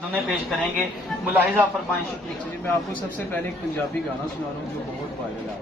हमें पेश करेंगे मुलाहिजा फरमाएं। शुक्रिया जी, मैं आपको सबसे पहले एक पंजाबी गाना सुना रहा हूँ जो बहुत वायरल है।